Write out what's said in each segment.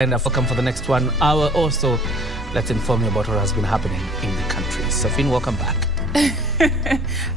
And welcome for the next 1 hour or so. Let's inform you about what has been happening in the country. Sefrine, welcome back.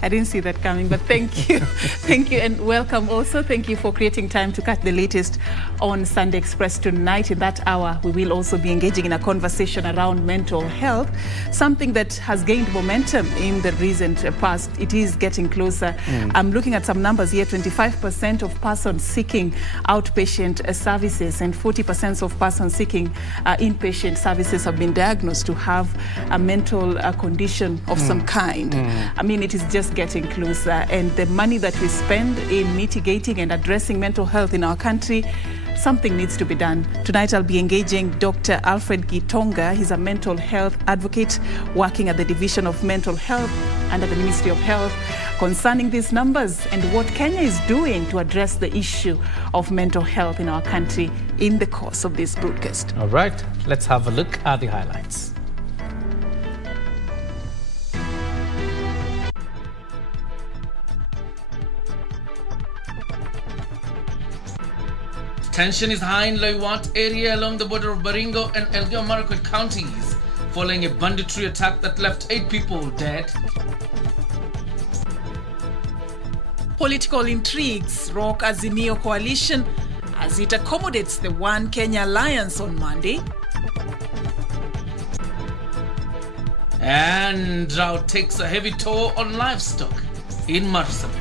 I didn't see that coming, but thank you. Thank you and welcome also. Thank you for creating time to catch the latest on Sunday Express tonight. In that hour, we will also be engaging in a conversation around mental health, something that has gained momentum in the recent past. It is getting closer. I'm looking at some numbers here. 25% of persons seeking outpatient services and 40% of persons seeking inpatient services have been diagnosed to have a mental condition of some kind. I mean, it is just getting closer, and the money that we spend in mitigating and addressing mental health in our country, something needs to be done. Tonight I'll be engaging Dr. Alfred Gitonga. He's a mental health advocate working at the Division of Mental Health under the Ministry of Health, concerning these numbers and what Kenya is doing to address the issue of mental health in our country in the course of this broadcast. All right, let's have a look at the highlights. Tension is high in Drought area along the border of Baringo and Elgeyo-Marakwet counties following a banditry attack that left 8 people dead. Political intrigues rock Azimio coalition as it accommodates the One Kenya Alliance on Monday. And drought takes a heavy toll on livestock in Marsabit.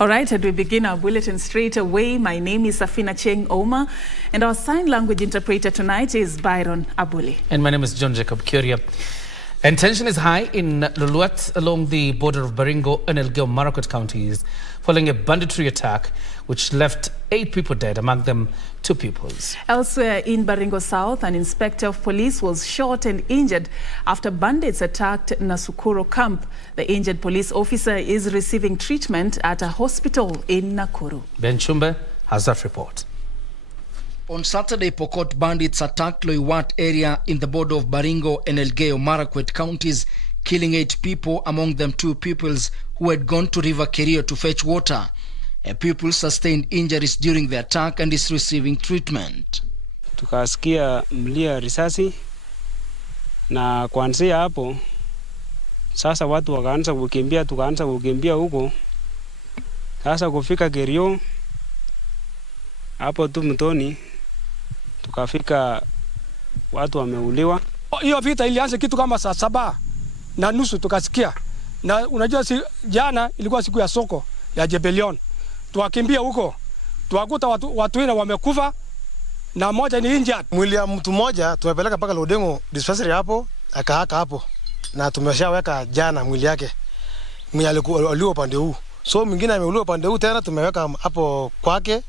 All right, and we begin our bulletin straight away. My name is Achieng and our sign language interpreter tonight is Byron Abuli. And my name is John Jacob Kioria. And tension is high in Drought along the border of Baringo and Elgeyo-Marakwet counties following a banditry attack which left 8 people dead, among them 2 pupils. Elsewhere in Baringo South, an inspector of police was shot and injured after bandits attacked Nasukuro camp. The injured police officer is receiving treatment at a hospital in Nakuru. Ben Chumbe has that report. On Saturday, Pokot bandits attacked Drought area in the border of Baringo and Elgeyo-Marakwet counties, killing 8 people, among them 2 pupils who had gone to River Kioria to fetch water. A pupil sustained injuries during the attack and is receiving treatment. Tukasikia mlia risasi na kuanzia hapo sasa watu wakaanza kukimbia, tukaanza kukimbia huko. Sasa kufika Kerio hapo tu mtoni tukafika watu wameuliwa. Hiyo vita ilianza kitu kama saa 7:30 tukasikia. Na unajua jana ilikuwa siku ya soko ya Jebelion. Tuwakimbia huko. Tuwakuta watu wengine wamekufa na mmoja ni injured. Mwili ya mtu mmoja tumepeleka paka Lodengo dispensary hapo, akaaka hapo. Na tumeshaweka jana mwili yake. Mwili alikuwa upande huu. So mwingine ameuliwa upande huu tena tumeweka hapo kwake.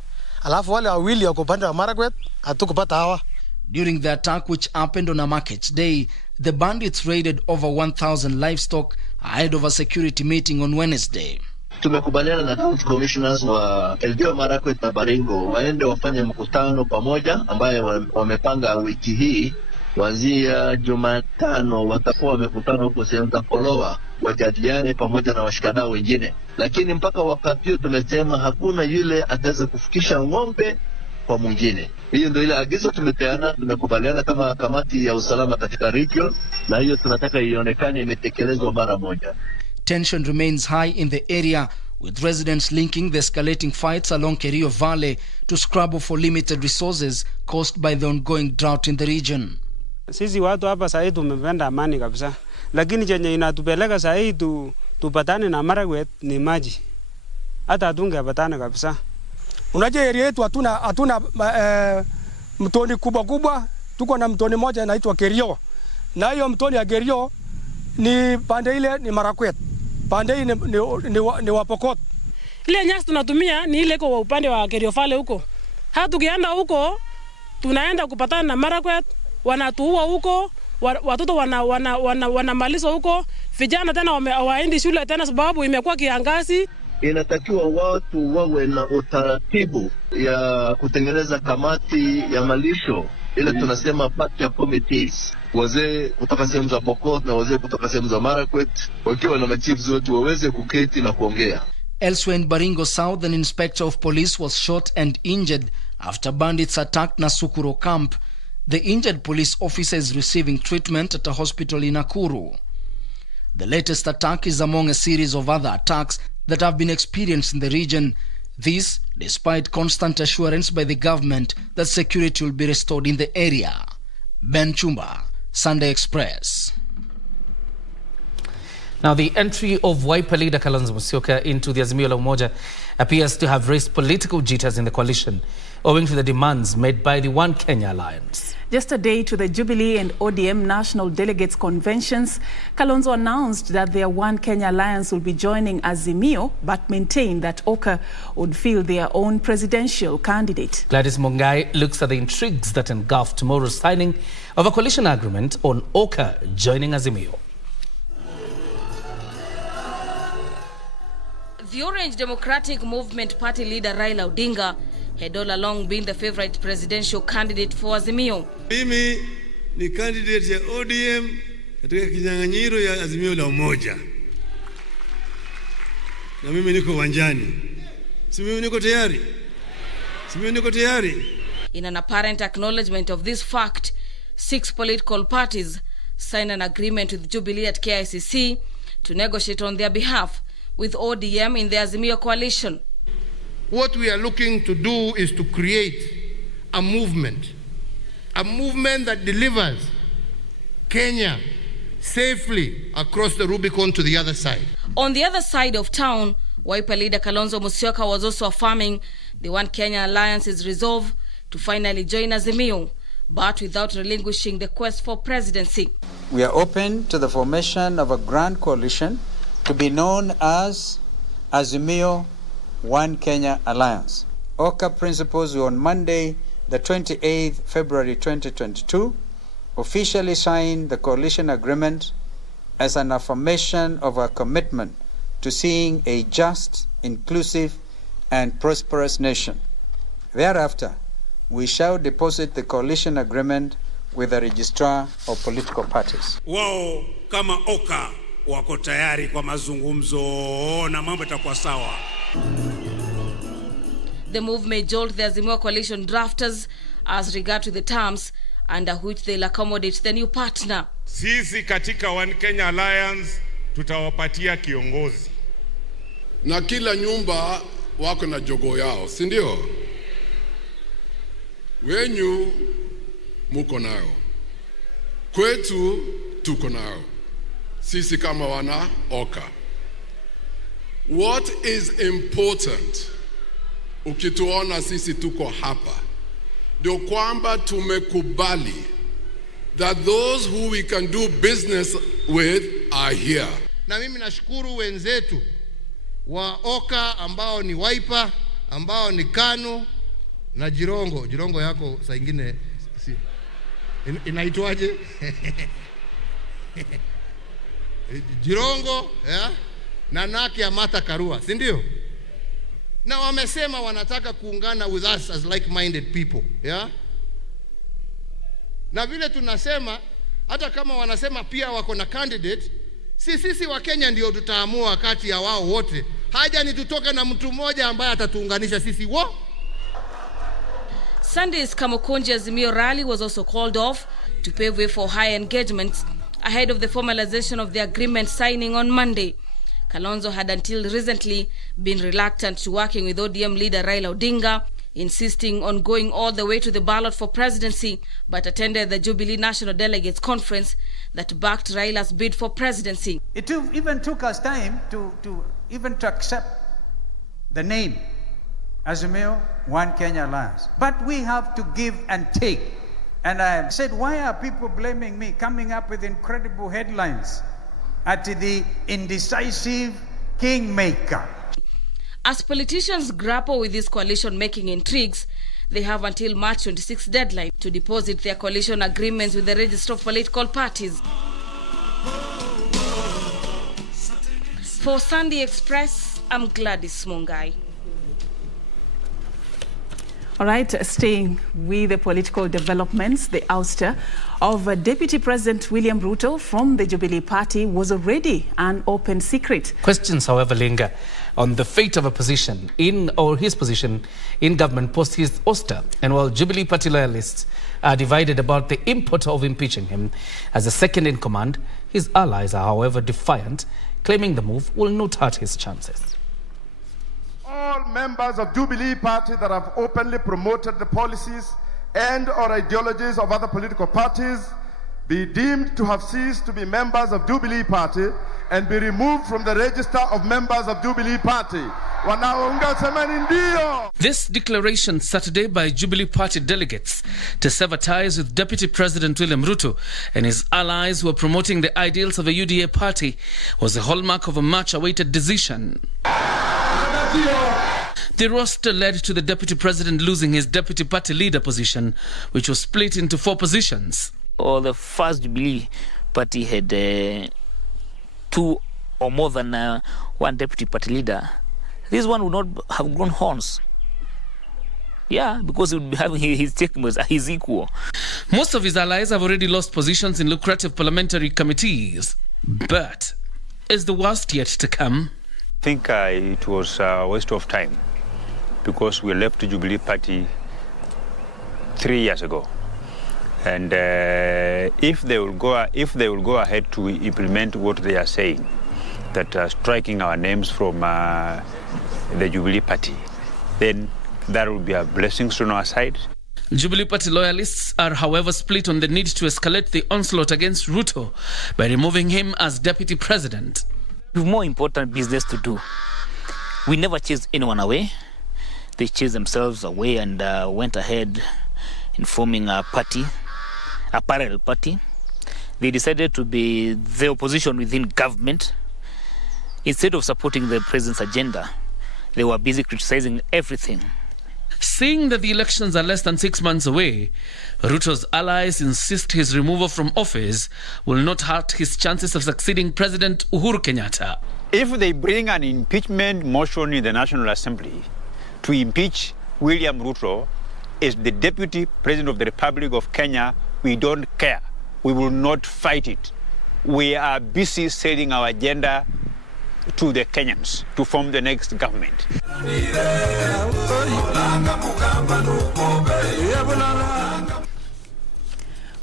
Alafu wale wawili wako upande wa Marakwet hatukupata hawa. During the attack which happened on a market day, the bandits raided over 1,000 livestock ahead of a security meeting on Wednesday. Tumekubaliana na county commissioners wa Elgeyo-Marakwet na Baringo waende wafanye mkutano pamoja ambaye wamepanga wiki hii kuanzia Jumatano. Watakuwa wamekutana huko sehemu za Kolowa wajadiliane pamoja na washikadau wengine, lakini mpaka wakati huu tumesema hakuna yule ataweza kufikisha ng'ombe kwa mwingine. Hiyo ndio ile agizo tumepeana. Tumekubaliana kama kamati ya usalama katika region, na hiyo tunataka ionekane imetekelezwa mara moja. Tension remains high in the area, with residents linking the escalating fights along Kerio Valley to scrabble for limited resources caused by the ongoing drought in the region. Sisi watu hapa sasa tumependa amani kabisa. Lakini chenye inatupeleka sasa tupatane na Marakwet ni maji. Hata hatungepatana kabisa. Unajua area yetu hatuna mtoni kubwa. Tuko na mtoni moja inaitwa Kerio. Na hiyo mtoni ya Kerio ni pande ile ni Marakwet. Pande hii ni Wapokot. Ile nyasi tunatumia ni ile kwa upande wa Kerio Valley huko. Hata tukienda huko tunaenda kupatana na Marakwet, wanatuua huko, watoto wanamalizwa huko, vijana tena waendi shule tena sababu imekuwa kiangazi. Inatakiwa watu wawe na utaratibu ya kutengeneza kamati ya malisho ile tunasema partner committees, wazee kutoka sehemu za Pokot na wazee kutoka sehemu za Marakwet wakiwa na machiefs wote waweze kuketi na kuongea. Elsewhere in Baringo South, an inspector of police was shot and injured after bandits attacked Nasukuro camp. The injured police officer is receiving treatment at a hospital in Nakuru. The latest attack is among a series of other attacks that have been experienced in the region. This despite constant assurance by the government that security will be restored in the area. Ben Chumba, Sunday Express. Now, the entry of Wiper leader Kalonzo Musyoka into the Azimio la Umoja appears to have raised political jitters in the coalition, owing to the demands made by the One Kenya Alliance. Just a day to the Jubilee and ODM National Delegates Conventions, Kalonzo announced that their One Kenya Alliance will be joining Azimio, but maintained that Oka would field their own presidential candidate. Gladys Mungai looks at the intrigues that engulf tomorrow's signing of a coalition agreement on Oka joining Azimio. The Orange Democratic Movement Party leader Raila Odinga had all along been the favorite presidential candidate for Azimio. Mimi ni candidate ya ODM katika kinyang'anyiro ya Azimio la Umoja. Na mimi niko uwanjani. Si mimi niko tayari? Si mimi niko tayari? In an apparent acknowledgement of this fact, 6 political parties signed an agreement with Jubilee at KICC to negotiate on their behalf with ODM in the Azimio coalition. What we are looking to do is to create a movement that delivers Kenya safely across the Rubicon to the other side. On the other side of town, Wiper leader Kalonzo Musyoka was also affirming the One Kenya Alliance's resolve to finally join Azimio, but without relinquishing the quest for presidency. We are open to the formation of a grand coalition to be known as Azimio One Kenya Alliance. Oka principals will on Monday, the 28th February 2022, officially sign the coalition agreement as an affirmation of our commitment to seeing a just, inclusive, and prosperous nation. Thereafter, we shall deposit the coalition agreement with the registrar of political parties. Wao kama Oka wako tayari kwa mazungumzo na mambo yatakuwa sawa. The move may jolt the Azimio coalition drafters as regard to the terms under which they'll accommodate the new partner. Sisi katika One Kenya Alliance tutawapatia kiongozi. Na kila nyumba wako na jogo yao, si ndio? Wenyu muko nao. Kwetu tuko nao. Sisi kama wana Oka. What is important, ukituona sisi tuko hapa, ndio kwamba tumekubali that those who we can do business with are here. Na mimi nashukuru wenzetu wa Oka ambao ni Wiper, ambao ni KANU na Jirongo. Jirongo yako saa ingine inaitwaje? Jirongo, yeah? Na Naki ya Martha Karua, si ndio? Na wamesema wanataka kuungana with us as like-minded people, yeah? Na vile tunasema, hata kama wanasema pia wako na candidate, sisi wa Kenya ndio tutaamua kati ya wao wote. Haja ni tutoke na mtu mmoja ambaye atatuunganisha sisi wo. Sunday's Kamukunji Azimio rally was also called off to pave way for high engagements ahead of the formalization of the agreement signing on Monday. Kalonzo had until recently been reluctant to working with ODM leader Raila Odinga, insisting on going all the way to the ballot for presidency, but attended the Jubilee National Delegates Conference that backed Raila's bid for presidency. It even took us time to accept the name Azimio One Kenya Alliance. But we have to give and take. And I said, why are people blaming me, coming up with incredible headlines at the indecisive kingmaker? As politicians grapple with this coalition-making intrigues, they have until March 26th deadline to deposit their coalition agreements with the register of political parties. For Sunday Express, I'm Gladys Mungai. All right, staying with the political developments, the ouster of Deputy President William Ruto from the Jubilee Party was already an open secret. Questions, however, linger on the fate of a position his position in government post his ouster. And while Jubilee Party loyalists are divided about the import of impeaching him as a second in command, his allies are, however, defiant, claiming the move will not hurt his chances. All members of Jubilee Party that have openly promoted the policies and or ideologies of other political parties be deemed to have ceased to be members of Jubilee Party and be removed from the register of members of Jubilee Party. This declaration Saturday by Jubilee Party delegates to sever ties with Deputy President William Ruto and his allies who are promoting the ideals of the UDA party was a hallmark of a much-awaited decision. The roster led to the Deputy President losing his Deputy Party Leader position, which was split into 4 positions. The first Jubilee Party had 2 or more than 1 Deputy Party Leader. This one would not have grown horns. Yeah, because he would be having his statements as his equal. Most of his allies have already lost positions in lucrative parliamentary committees. But is the worst yet to come? I think it was a waste of time because we left the Jubilee Party 3 years ago. And if they will go ahead to implement what they are saying, that striking our names from the Jubilee Party, then that will be a blessing on our side. Jubilee Party loyalists are, however, split on the need to escalate the onslaught against Ruto by removing him as Deputy President. We have more important business to do. We never chased anyone away. They chased themselves away and went ahead in forming a party, a parallel party. They decided to be the opposition within government. Instead of supporting the president's agenda, they were busy criticizing everything. Seeing that the elections are less than 6 months away, Ruto's allies insist his removal from office will not hurt his chances of succeeding President Uhuru Kenyatta. If they bring an impeachment motion in the National Assembly to impeach William Ruto as the Deputy President of the Republic of Kenya, we don't care. We will not fight it. We are busy setting our agenda to the Kenyans to form the next government.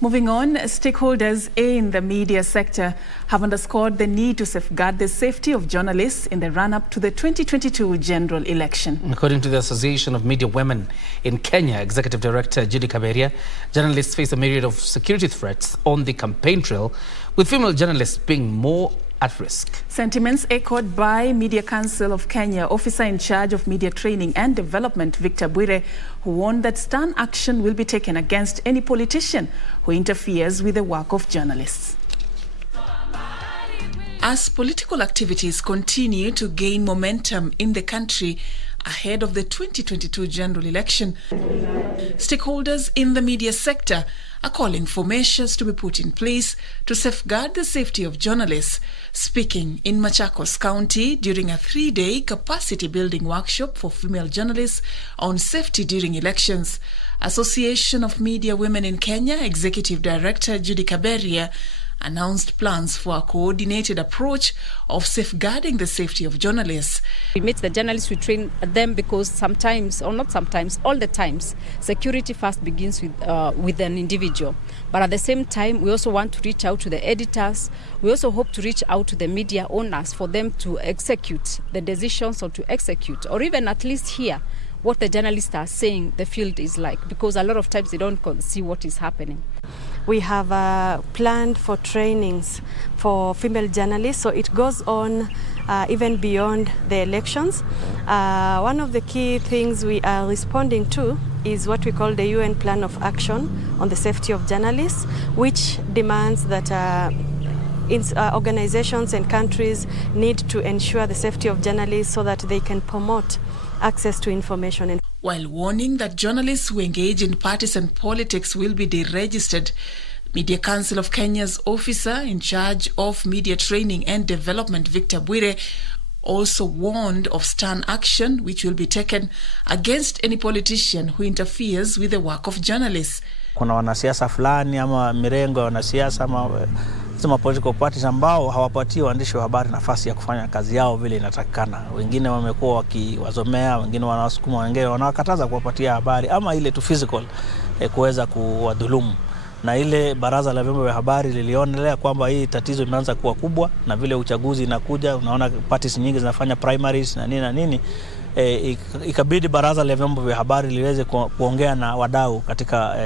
Moving on, stakeholders in the media sector have underscored the need to safeguard the safety of journalists in the run-up to the 2022 general election. According to the Association of Media Women in Kenya, Executive Director Judy Kioria, journalists face a myriad of security threats on the campaign trail, with female journalists being more at risk. Sentiments echoed by Media Council of Kenya officer in charge of media training and development, Victor Bwire, who warned that stern action will be taken against any politician who interferes with the work of journalists. As political activities continue to gain momentum in the country ahead of the 2022 general election, stakeholders in the media sector are calling for measures to be put in place to safeguard the safety of journalists. Speaking in Machakos County during a 3-day capacity building workshop for female journalists on safety during elections, Association of Media Women in Kenya Executive Director Judy Kioria announced plans for a coordinated approach of safeguarding the safety of journalists. We meet the journalists, we train them because sometimes, or not sometimes, all the times, security first begins with an individual. But at the same time, we also want to reach out to the editors. We also hope to reach out to the media owners for them to execute the decisions or to execute, or even at least hear what the journalists are saying the field is like, because a lot of times they don't see what is happening. We have planned for trainings for female journalists, so it goes on even beyond the elections. One of the key things we are responding to is what we call the UN Plan of Action on the Safety of Journalists, which demands that organizations and countries need to ensure the safety of journalists so that they can promote access to information. While warning that journalists who engage in partisan politics will be deregistered, Media Council of Kenya's officer in charge of media training and development, Victor Bwire, also warned of stern action which will be taken against any politician who interferes with the work of journalists. Kuna wanasiasa fulani ama mirengo ya wanasiasa ama political parties ambao hawapatii waandishi wa habari nafasi ya kufanya kazi yao vile inatakikana. Wengine wamekuwa wakiwazomea, wengine wanawasukuma, wengine wanawakataza kuwapatia habari ama ile tu physical kuweza kuwadhulumu. Na ile baraza la vyombo vya habari lilionelea kwamba hii tatizo imeanza kuwa kubwa, na vile uchaguzi inakuja, unaona parties nyingi zinafanya primaries na nini, ikabidi baraza la vyombo vya habari liweze kuongea na wadau katika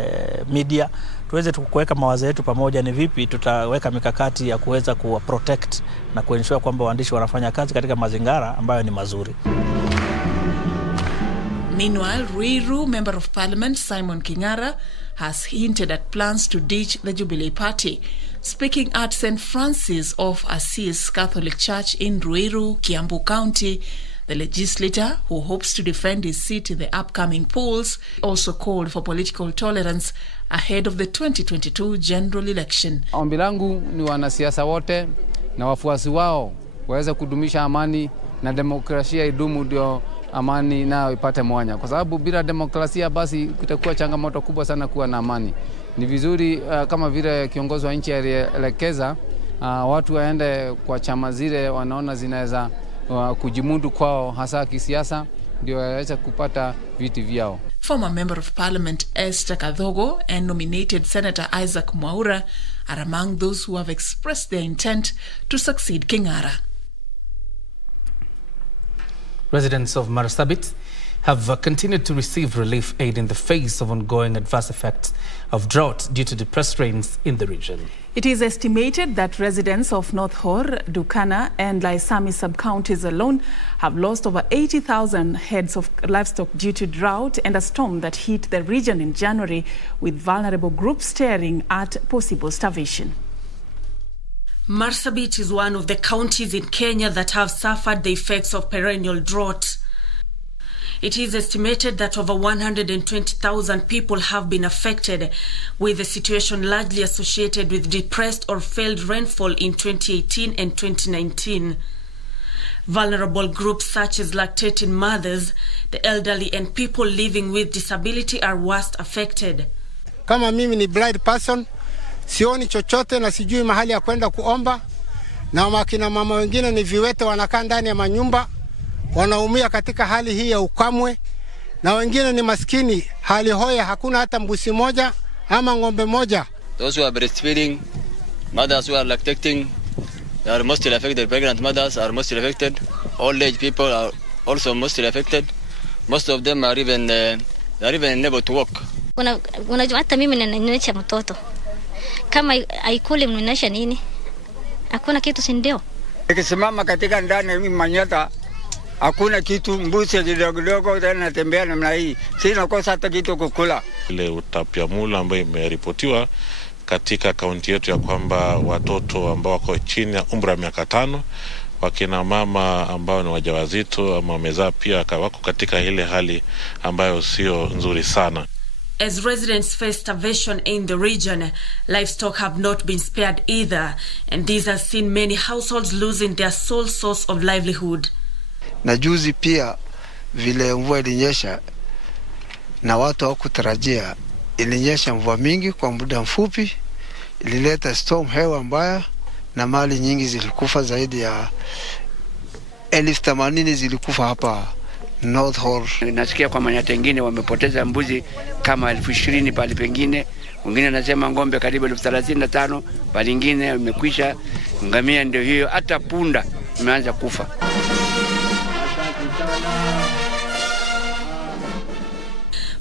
media, tuweze kuweka mawazo yetu pamoja, ni vipi tutaweka mikakati ya kuweza kuwa protect na kuensure kwamba waandishi wanafanya kazi katika mazingira ambayo ni mazuri. Meanwhile, Ruiru Member of Parliament Simon Kingara has hinted at plans to ditch the Jubilee Party. Speaking at St. Francis of Assisi Catholic Church in Ruiru, Kiambu County, the legislator, who hopes to defend his seat in the upcoming polls, also called for political tolerance ahead of the 2022 general election. Ombi langu ni wanasiasa wote na wafuasi wao waweze kudumisha amani na demokrasia idumu, ndio amani nayo ipate mwanya, kwa sababu bila demokrasia basi kutakuwa changamoto kubwa sana kuwa na amani. Ni vizuri kama vile kiongozi wa nchi alielekeza, watu waende kwa chama zile wanaona zinaweza kujimundu kwao hasa kisiasa, ndio waweze kupata viti vyao. Former Member of Parliament Esther Kadhogo and nominated Senator Isaac Mwaura are among those who have expressed their intent to succeed Kingara. Residents of Marsabit have continued to receive relief aid in the face of ongoing adverse effects of drought due to depressed rains in the region. It is estimated that residents of North Hor, Dukana and Laisami sub-counties alone have lost over 80,000 heads of livestock due to drought and a storm that hit the region in January, with vulnerable groups staring at possible starvation. Marsabit is one of the counties in Kenya that have suffered the effects of perennial drought. It is estimated that over 120,000 people have been affected, with the situation largely associated with depressed or failed rainfall in 2018 and 2019. Vulnerable groups such as lactating mothers, the elderly and people living with disability are worst affected. Kama mimi ni blind person, sioni chochote na sijui mahali ya kwenda kuomba, na makina mama wengine ni viwete wanakaa ndani ya manyumba, wanaumia katika hali hii ya ukamwe, na wengine ni maskini, hali hoya, hakuna hata mbuzi moja ama ng'ombe moja. Those who are breastfeeding, mothers who are lactating, they are mostly affected. Pregnant mothers are mostly affected. Old age people are also mostly affected. Most of them are even unable to walk. Unajua hata mimi ninanyonyesha mtoto. Kama haikuli mnyonyesha nini? Hakuna kitu, si ndio? Nikisimama katika ndani mimi manyata, hakuna kitu, mbuzi kidogo tena natembea namna hii. Sina kosa hata kitu kukula. Ile utapiamlo ambayo imeripotiwa katika kaunti yetu ya kwamba watoto ambao wako chini ya umri wa miaka 5, wakina mama ambao ni wajawazito ama wamezaa pia wako katika ile hali ambayo sio nzuri sana. As residents face starvation in the region, livestock have not been spared either, and this has seen many households losing their sole source of livelihood. Na juzi pia vile mvua ilinyesha na watu hawakutarajia, ilinyesha mvua mingi kwa muda mfupi, ilileta storm, hewa mbaya, na mali nyingi zilikufa. Zaidi ya 80,000 zilikufa hapa North Hor. Nasikia kwa manyata wengine wamepoteza mbuzi kama 20,000 pale pengine. Wengine nasema ngombe karibu 35,000, pale nyingine imekwisha. Ngamia ndio hiyo, hata punda imeanza kufa.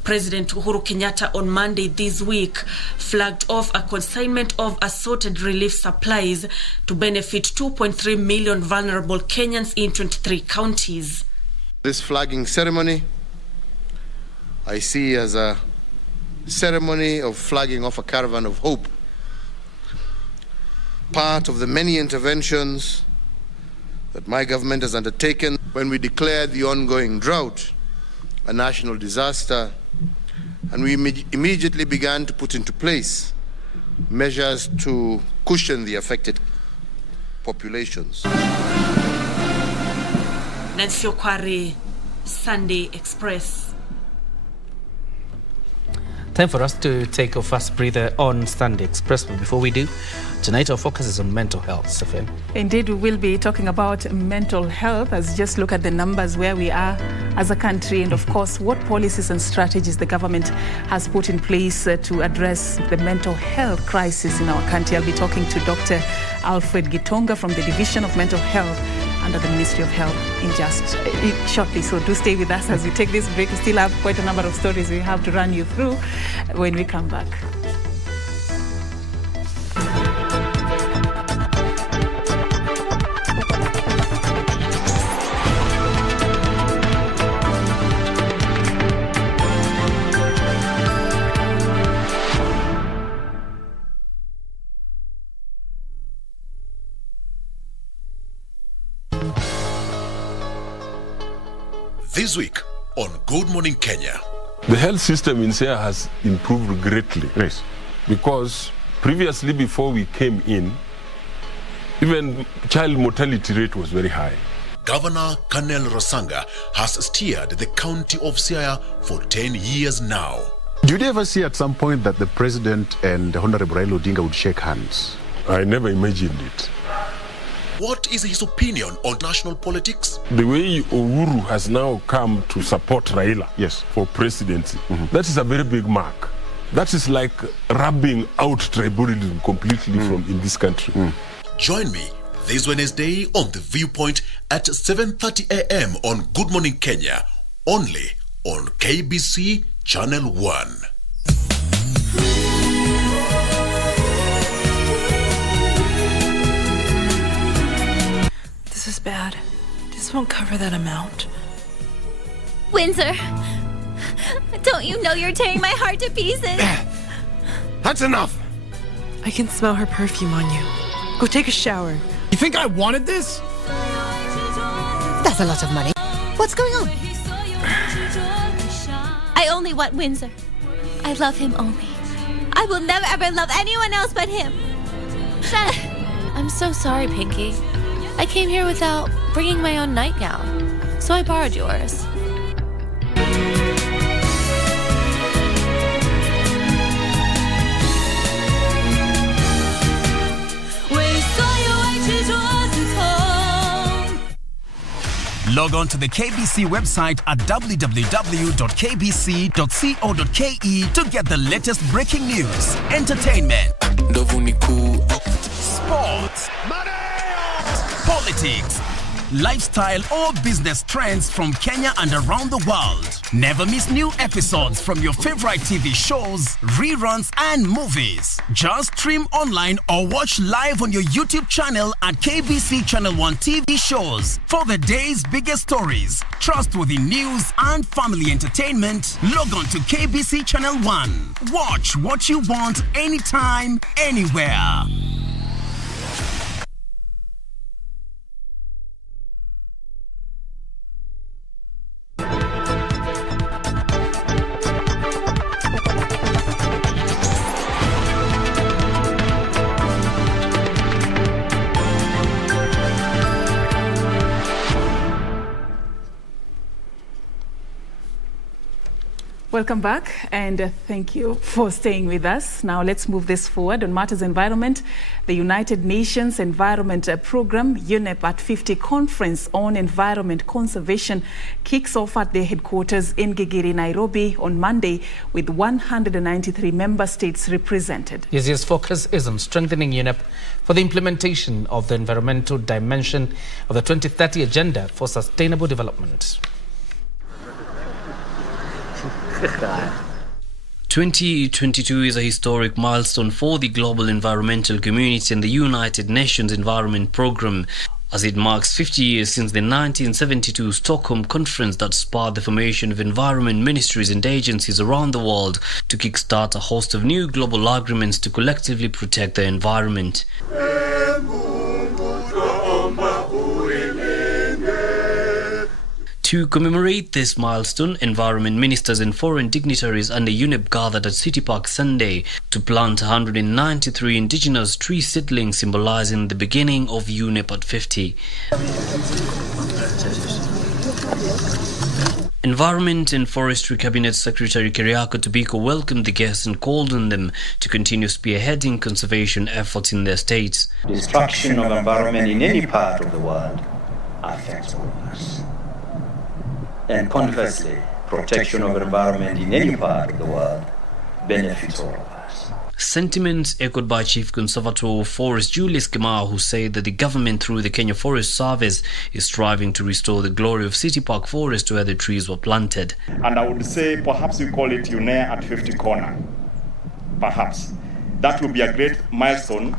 President Uhuru Kenyatta on Monday this week flagged off a consignment of assorted relief supplies to benefit 2.3 million vulnerable Kenyans in 23 counties. This flagging ceremony I see as a ceremony of flagging off a caravan of hope, part of the many interventions that my government has undertaken when we declared the ongoing drought a national disaster, and we immediately began to put into place measures to cushion the affected populations. Nancy Okware, Sunday Express. Time for us to take a fast breather on Sunday Express. But before we do, tonight our focus is on mental health, Sefrine. Indeed, we will be talking about mental health as just look at the numbers where we are as a country and, of course, what policies and strategies the government has put in place to address the mental health crisis in our country. I'll be talking to Dr. Alfred Gitonga from the Division of Mental Health under the Ministry of Health in just shortly. So do stay with us as we take this break. We still have quite a number of stories we have to run you through when we come back. This week on Good Morning Kenya. The health system in Siaya has improved greatly. Yes. Because previously, before we came in, even child mortality rate was very high. Governor Colonel Rasanga has steered the county of Siaya for 10 years now. Did you ever see at some point that the president and Honorable Raila Odinga would shake hands? I never imagined it. What is his opinion on national politics? The way Uhuru has now come to support Raila for presidency, that is a very big mark. That is like rubbing out tribalism completely from in this country. Join me this Wednesday on The Viewpoint at 7:30 a.m. on Good Morning Kenya, only on KBC Channel 1. This is bad. This won't cover that amount. Windsor, don't you know you're tearing my heart to pieces? That's enough! I can smell her perfume on you. Go take a shower. You think I wanted this? That's a lot of money. What's going on? I only want Windsor. I love him only. I will never ever love anyone else but him. I'm so sorry, Pinky. I came here without bringing my own nightgown, so I borrowed yours. Log on to the KBC website at www.kbc.co.ke to get the latest breaking news, entertainment, sports, politics, lifestyle or business trends from Kenya and around the world. Never miss new episodes from your favorite TV shows, reruns and movies. Just stream online or watch live on your YouTube channel at KBC Channel 1 TV shows. For the day's biggest stories, trustworthy news and family entertainment, log on to KBC Channel 1. Watch what you want anytime, anywhere. Welcome back, and thank you for staying with us. Now let's move this forward on matters environment. The United Nations Environment Program UNEP at 50 Conference on Environment Conservation kicks off at their headquarters in Gigiri, Nairobi on Monday with 193 member states represented. Yes, focus is on strengthening UNEP for the implementation of the environmental dimension of the 2030 Agenda for Sustainable Development. 2022 is a historic milestone for the global environmental community and the United Nations Environment Programme, as it marks 50 years since the 1972 Stockholm Conference that sparked the formation of environment ministries and agencies around the world to kickstart a host of new global agreements to collectively protect the environment. To commemorate this milestone, environment ministers and foreign dignitaries under UNEP gathered at City Park Sunday to plant 193 indigenous tree seedlings, symbolizing the beginning of UNEP at 50. Environment and Forestry Cabinet Secretary Kioria welcomed the guests and called on them to continue spearheading conservation efforts in their states. Destruction of environment in any part of the world affects all of us. And conversely, protection of environment in any part of the world benefits all of us. Sentiments echoed by Chief Conservator of Forest Julius Kimau, who said that the government through the Kenya Forest Service is striving to restore the glory of City Park Forest where the trees were planted. And I would say perhaps we call it UNEP at 50 corner. Perhaps. That will be a great milestone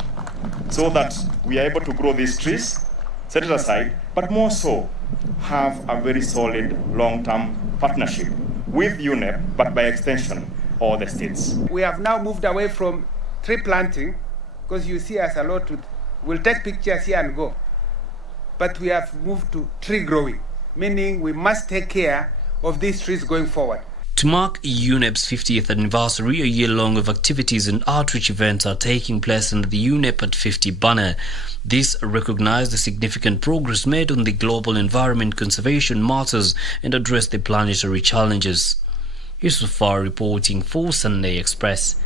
so that we are able to grow these trees, set it aside, but more so have a very solid long-term partnership with UNEP, but by extension, all the states. We have now moved away from tree planting because you see us a lot. We'll take pictures here and go. But we have moved to tree growing, meaning we must take care of these trees going forward. To mark UNEP's 50th anniversary, a year-long of activities and outreach events are taking place under the UNEP at 50 banner. This recognized the significant progress made on the global environment conservation matters and addressed the planetary challenges. Yusufar reporting for Sunday Express.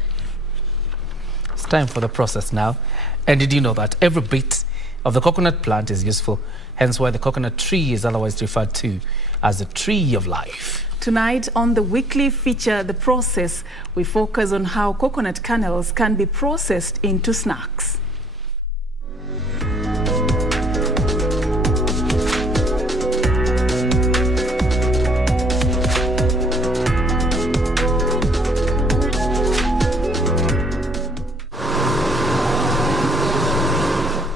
It's time for the process now. And did you know that every bit of the coconut plant is useful? Hence why the coconut tree is otherwise referred to as the tree of life. Tonight on the weekly feature, The Process, we focus on how coconut kernels can be processed into snacks.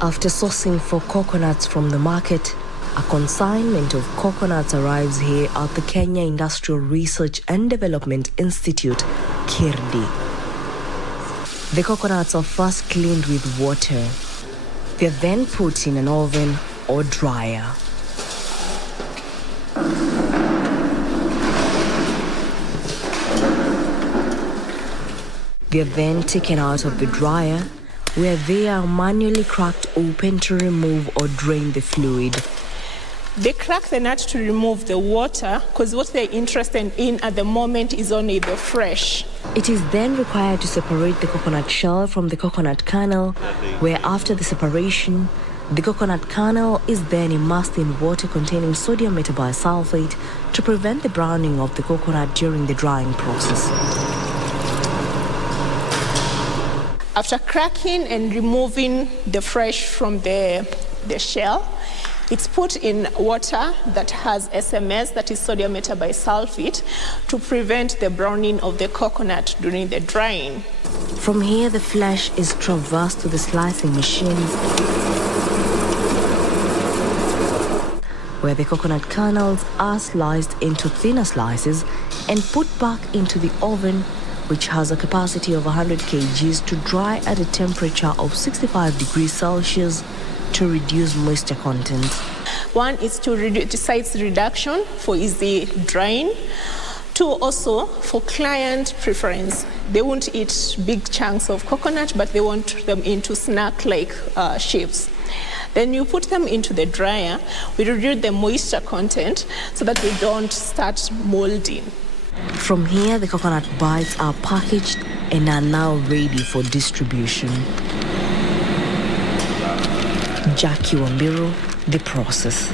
After sourcing for coconuts from the market, a consignment of coconuts arrives here at the Kenya Industrial Research and Development Institute, KIRDI. The coconuts are first cleaned with water. They're then put in an oven or dryer. They're then taken out of the dryer, where they are manually cracked open to remove or drain the fluid. They crack the nut to remove the water because what they're interested in at the moment is only the fresh. It is then required to separate the coconut shell from the coconut kernel, where after the separation, the coconut kernel is then immersed in water containing sodium metabisulfate to prevent the browning of the coconut during the drying process. After cracking and removing the fresh from the shell, it's put in water that has SMS, that is sodium metabisulfate, to prevent the browning of the coconut during the drying. From here, the flesh is traversed to the slicing machines, where the coconut kernels are sliced into thinner slices and put back into the oven, which has a capacity of 100 kgs to dry at a temperature of 65 degrees Celsius to reduce moisture content. One is to reduce the size reduction for easy drying. Two, also for client preference. They won't eat big chunks of coconut, but they want them into snack-like shapes. Then you put them into the dryer. We reduce the moisture content so that they don't start molding. From here, the coconut bites are packaged and are now ready for distribution. Jackie Wambiru, The Process.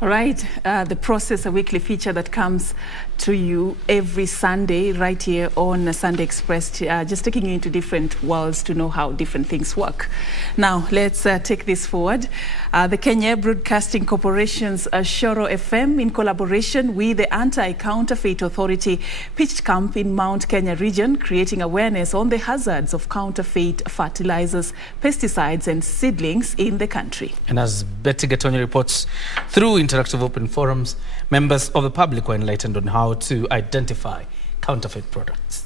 All right, The Process, a weekly feature that comes to you every Sunday right here on Sunday Express, just taking you into different worlds to know how different things work. Now, let's take this forward. The Kenya Broadcasting Corporation's Shoro FM, in collaboration with the Anti-Counterfeit Authority, pitched camp in Mount Kenya region, creating awareness on the hazards of counterfeit fertilizers, pesticides and seedlings in the country. And as Betty Gatonyi reports, through interactive open forums, members of the public were enlightened on how to identify counterfeit products.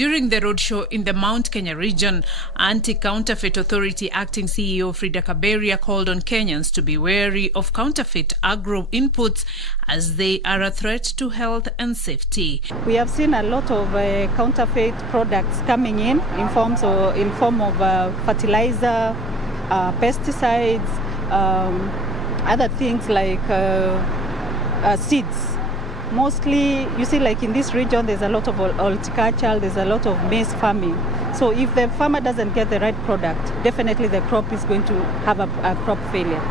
During the roadshow in the Mount Kenya region, Anti-Counterfeit Authority Acting CEO Frida Kaberia called on Kenyans to be wary of counterfeit agro inputs as they are a threat to health and safety. We have seen a lot of counterfeit products coming in form of fertilizer, pesticides, other things like seeds. Mostly, you see, like in this region, there's a lot of horticulture, there's a lot of maize farming. So if the farmer doesn't get the right product, definitely the crop is going to have a crop failure.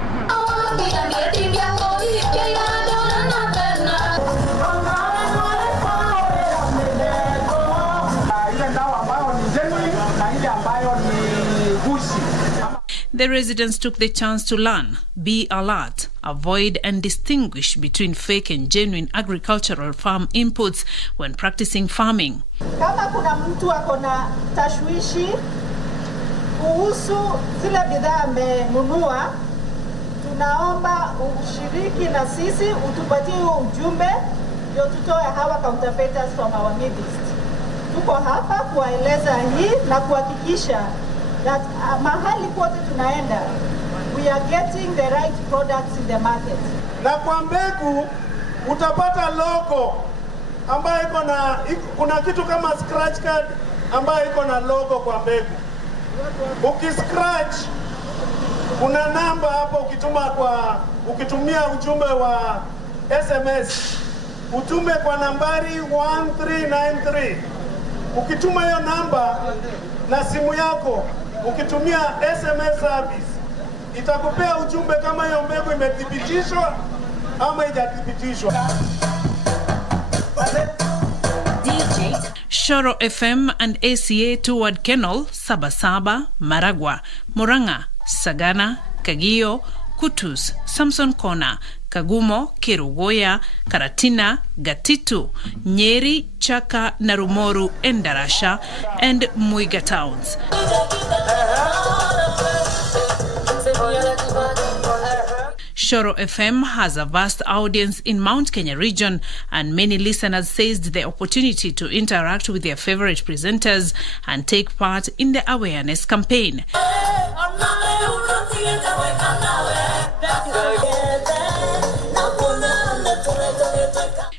The residents took the chance to learn, be alert, avoid and distinguish between fake and genuine agricultural farm inputs when practicing farming. Kama kuna mtu akona tashwishi kuhusu zile bidhaa amenunua, tunaomba ushiriki na sisi, utupatie ujumbe ndio tutoe hawa counterfeiters from our midst. Tuko hapa kuwaeleza hii na kuhakikisha that mahali kote tunaenda, we are getting the right products in the market. Na kwa mbegu utapata logo ambayo kuna kitu kama scratch card ambayo iko na logo kwa mbegu. Ukiscratch kuna namba hapo, ukitumia ujumbe wa SMS utume kwa nambari 1393. Ukituma hiyo namba na simu yako, ukitumia SMS service, itakupea ujumbe kama hiyo mbegu imethibitishwa ama haijathibitishwa. Shoro FM and ACA toward Kenol, Sabasaba, Maragwa, Muranga, Sagana, Kagio, Kutus, Samson Kona, Kagumo, Kerugoya, Karatina, Gatitu, Nyeri, Chaka, Narumoru, Endarasha, and Muiga towns. Shoro FM has a vast audience in Mount Kenya region, and many listeners seized the opportunity to interact with their favorite presenters and take part in the awareness campaign.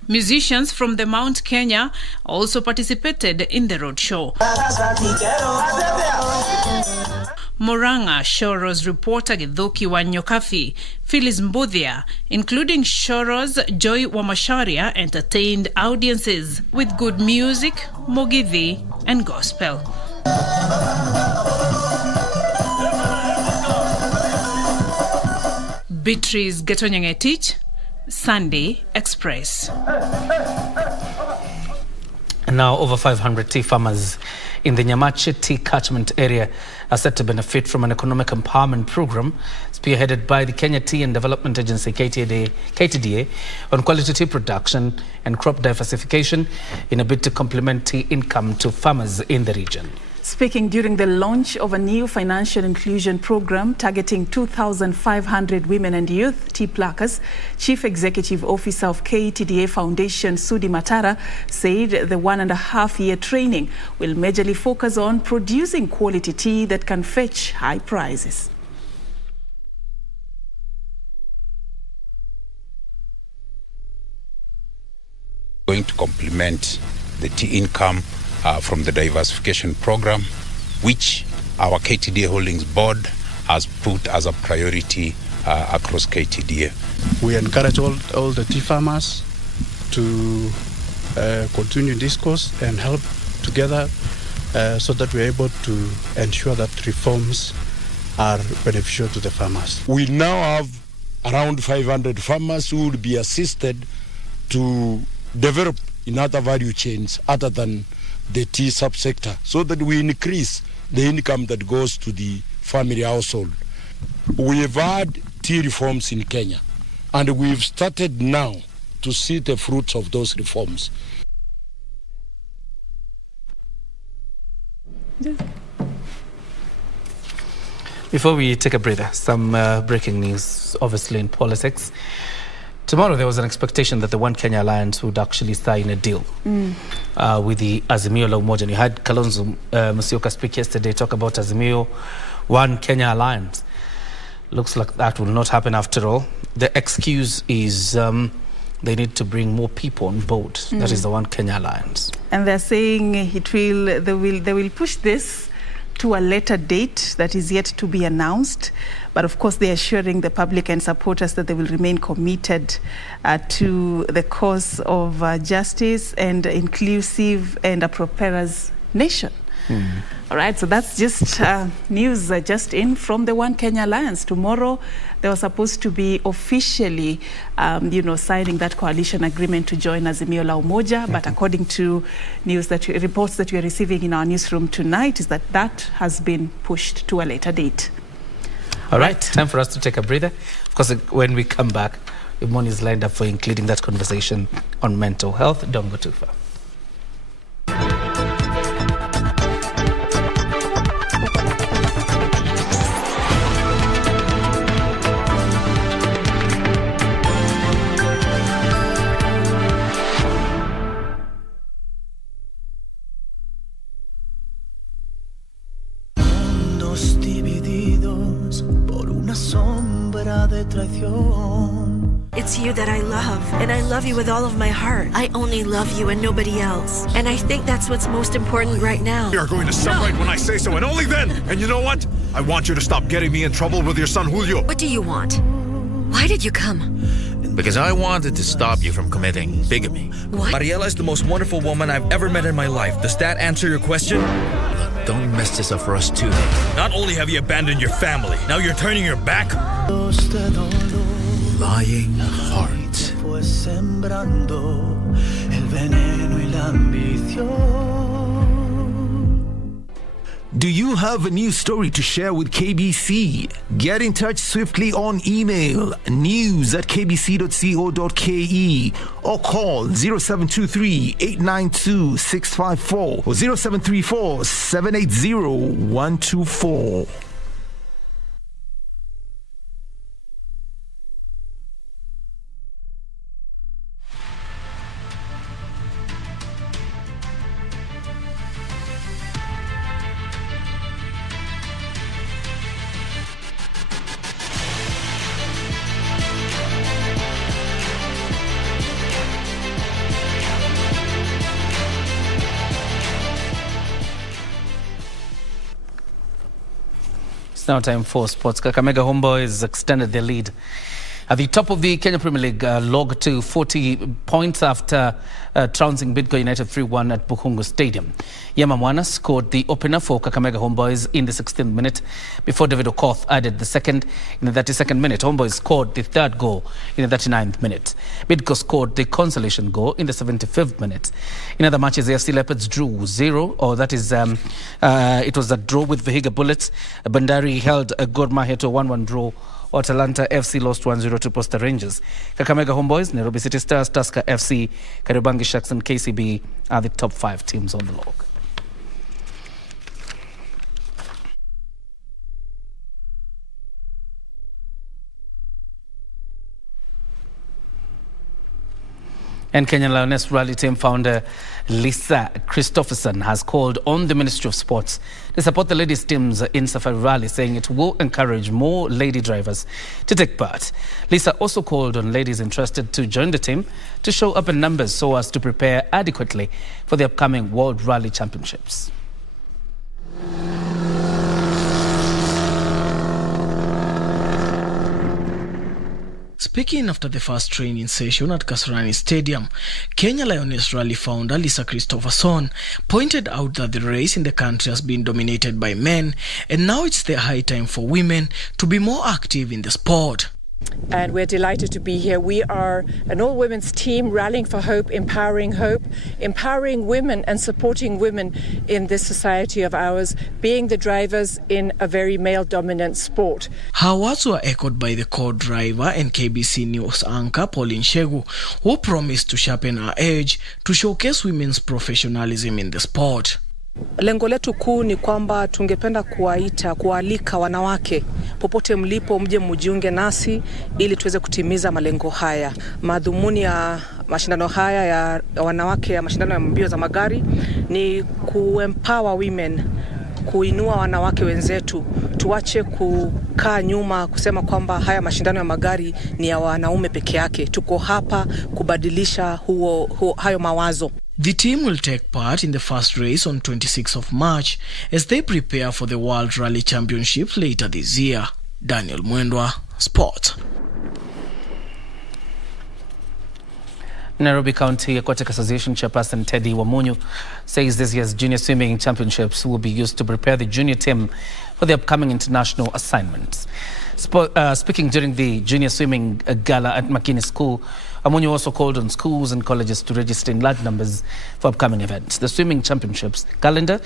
Musicians from the Mount Kenya also participated in the roadshow. Muranga Shoro's reporter Githuki Wanyokafi, Phyllis Mbudhia, including Shoro's Joy Wamasharia, entertained audiences with good music, mogithi, and gospel. Beatrice Getonyangetich, Sunday Express. And now over 500 tea farmers in the Nyamache tea catchment area are set to benefit from an economic empowerment program spearheaded by the Kenya Tea and Development Agency, KTDA, on quality tea production and crop diversification in a bid to complement tea income to farmers in the region. Speaking during the launch of a new financial inclusion program targeting 2,500 women and youth tea pluckers, Chief Executive Officer of KTDA Foundation, Sudi Matara, said the 1.5-year training will majorly focus on producing quality tea that can fetch high prices. Going to complement the tea income from the diversification program, which our KTDA Holdings Board has put as a priority across KTDA. We encourage all the tea farmers to continue this course and help together so that we're able to ensure that reforms are beneficial to the farmers. We now have around 500 farmers who will be assisted to develop in other value chains other than the tea subsector, so that we increase the income that goes to the family household. We have had tea reforms in Kenya, and we've started now to see the fruits of those reforms. Before we take a breather, some breaking news, obviously in politics. Tomorrow there was an expectation that the One Kenya Alliance would actually sign a deal with the Azimio la Umoja. You had Kalonzo Musyoka speak yesterday, talk about Azimio, One Kenya Alliance. Looks like that will not happen after all. The excuse is they need to bring more people on board. That is the One Kenya Alliance. And they're saying they will push this to a later date that is yet to be announced. But of course, they're assuring the public and supporters that they will remain committed to the cause of justice and inclusive and a prosperous nation. All right, so that's just news just in from the One Kenya Alliance. Tomorrow, they were supposed to be officially, signing that coalition agreement to join Azimio la Umoja. But according to reports that we are receiving in our newsroom tonight, is that has been pushed to a later date. All right, time for us to take a breather. Of course, when we come back, Imon is lined up for including that conversation on mental health. Don't go too far. It's you that I love, and I love you with all of my heart. I only love you and nobody else. And I think that's what's most important right now. You're going to separate when I say so, and only then. And you know what? I want you to stop getting me in trouble with your son Julio. What do you want? Why did you come? Because I wanted to stop you from committing bigamy. What? Mariela is the most wonderful woman I've ever met in my life. Does that answer your question? Look, don't mess this up for us too. Not only have you abandoned your family, now you're turning your back. Lying heart. Do you have a news story to share with KBC? Get in touch swiftly on email news@kbc.co.ke or call 0723 892 654 or 0734 780 124. Now time for sports. Kakamega Homeboys extended their lead at the top of the Kenya Premier League, log to 40 points after trouncing Bidco United 3-1 at Bukhungu Stadium. Yema Mwana scored the opener for Kakamega Homeboys in the 16th minute before David Okoth added the second in the 32nd minute. Homeboys scored the third goal in the 39th minute. Bidco scored the consolation goal in the 75th minute. In other matches, AFC Leopards drew 0, or that is, it was a draw with Vihiga Bullets. Bandari held a Gor Mahia to a 1-1 draw. Atalanta FC lost 1-0 to Posta Rangers. Kakamega Homeboys, Nairobi City Stars, Tusker FC, Kariobangi Sharks and KCB are the top 5 teams on the log. And Kenyan Lioness Rally Team founder Lisa Christopherson has called on the Ministry of Sports to support the ladies' teams in Safari Rally, saying it will encourage more lady drivers to take part. Lisa also called on ladies interested to join the team to show up in numbers so as to prepare adequately for the upcoming World Rally Championships. Speaking after the first training session at Kasarani Stadium, Kenya Lioness Rally founder Lisa Christopherson pointed out that the race in the country has been dominated by men, and now it's the high time for women to be more active in the sport. And we're delighted to be here. We are an all-women's team rallying for hope, empowering women and supporting women in this society of ours, being the drivers in a very male-dominant sport. Her words were echoed by the co-driver and KBC News anchor Pauline Shegu, who promised to sharpen her edge to showcase women's professionalism in the sport. Lengo letu kuu ni kwamba tungependa kualika wanawake popote mlipo, mje mjiunge nasi ili tuweze kutimiza malengo haya. Madhumuni ya mashindano haya ya wanawake ya mashindano ya mbio za magari ni kuempower women, kuinua wanawake wenzetu. Tuache kukaa nyuma kusema kwamba haya mashindano ya magari ni ya wanaume peke yake. Tuko hapa kubadilisha hayo mawazo. The team will take part in the first race on 26th of March as they prepare for the World Rally Championship later this year. Daniel Mwendwa, Sport. Nairobi County Aquatic Association Chairperson Teddy Wamunyu says this year's Junior Swimming Championships will be used to prepare the junior team for the upcoming international assignments. Speaking during the Junior Swimming Gala at Makini School, Wamunyu also called on schools and colleges to register in large numbers for upcoming events. The Swimming Championships calendar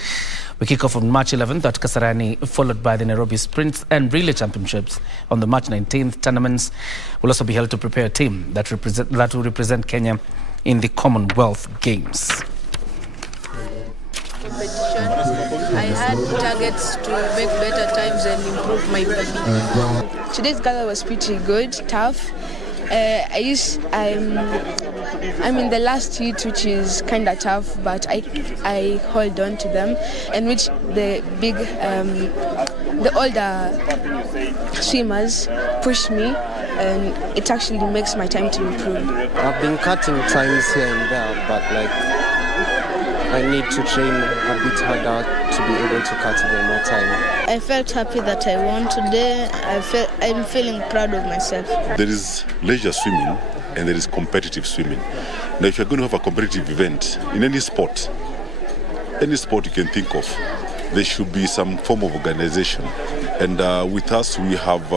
will kick off on March 11th at Kasarani, followed by the Nairobi Sprints and Relay Championships on the March 19th. Tournaments will also be held to prepare a team that will represent Kenya in the Commonwealth Games. I had targets to make better times and improve my body. Today's gala was pretty good, tough. I'm in the last heat, which is kind of tough, but I hold on to them, and which the older swimmers push me, and it actually makes my time to improve. I've been cutting times here and there, but I need to train a bit harder to be able to cut even more time. I felt happy that I won today. I'm feeling proud of myself. There is leisure swimming and there is competitive swimming. Now, if you're going to have a competitive event in any sport you can think of, there should be some form of organization. And with us, we have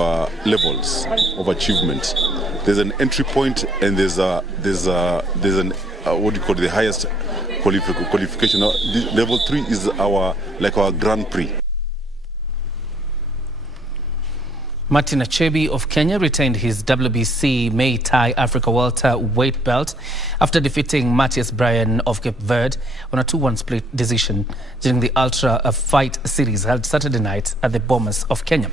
levels of achievement. There's an entry point, and there's an what do you call it, the highest qualification. Level 3 is our Grand Prix. Martin Achebi of Kenya retained his WBC Muay Thai Africa welter weight belt after defeating Matthias Bryan of Cape Verde on a 2-1 split decision during the Ultra Fight Series held Saturday night at the Bomas of Kenya.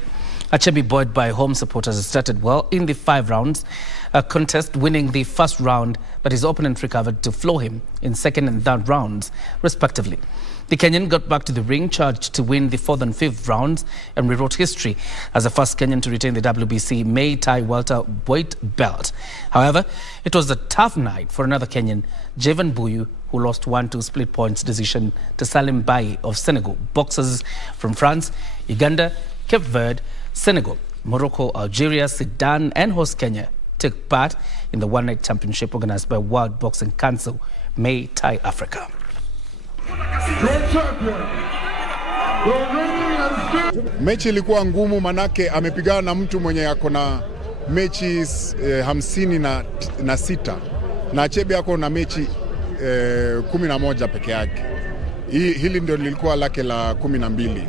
Achebi, buoyed by home supporters, started well in the 5 rounds contest, winning the first round, but his opponent recovered to floor him in second and third rounds, respectively. The Kenyan got back to the ring, charged to win the 4th and 5th rounds, and rewrote history as the first Kenyan to retain the WBC Muay Thai welterweight belt. However, it was a tough night for another Kenyan, Javan Buyu, who lost 1-2 split points decision to Salim Baye of Senegal. Boxers from France, Uganda, Cape Verde, Senegal, Morocco, Algeria, Sudan, and host Kenya took part in the one-night championship organized by World Boxing Council, Muay Thai Africa. Mechi ilikuwa ngumu, manake amepigana na mtu mwenye ako na mechi 56 na Achebi ako na mechi 11 peke yake. Hili ndio lilikuwa lake la 12.